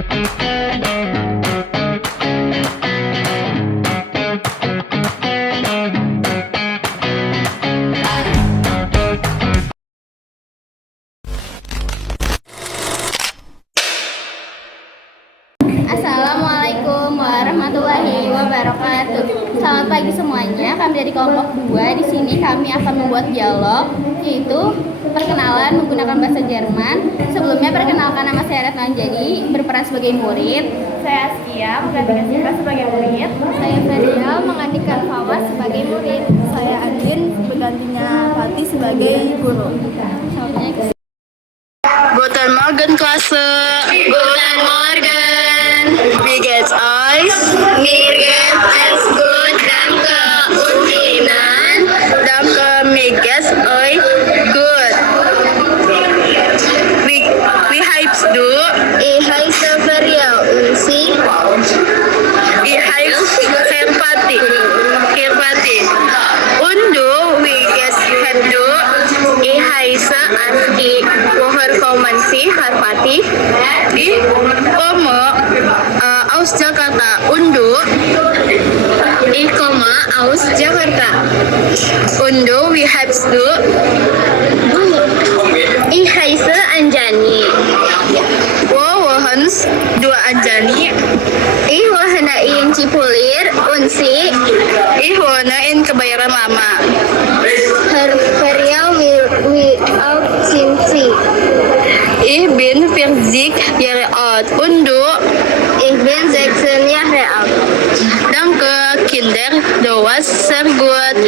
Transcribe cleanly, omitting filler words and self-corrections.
Assalamualaikum warahmatullahi wabarakatuh. Selamat pagi semuanya. Kami dari kelompok 2. Di sini kami akan membuat dialog, yaitu perkenalan menggunakan bahasa Jerman. Sebelumnya perkenalkan, nama saya Retno Anjani, berperan sebagai murid. Saya Askia, menggantikan Sita sebagai murid. Saya Feria, menggantikan Fawas sebagai murid. Saya Andin, bergantinya Fatih sebagai guru. Guten Morgen, Klasse. Guten Morgen. Wie geht's euch? Mir geht es gut, danke. Und Ihnen? Danke, mir geht's euch gut. Wie heißt du? Ich heiße Feria und Sie? Ich heiße Herpati. Und du, wie geht's du? Ich heiße Aski. Woher kommen Sie, Herpati? Ich komme aus Jakarta. Und du? Ich komme aus Jakarta. Und du, wie heißt du? Ich heiße Anjani. Wo wohnst du, Anjani? Ich wohne in Cipulir und Sie? Ich wohne in Kebayoran Lama. Feria, wie alt sind Sie? Ich bin 40 Jahre alt. Und du? Ich bin 16 Jahre alt. Danke, Kinder. Du warst sehr gut.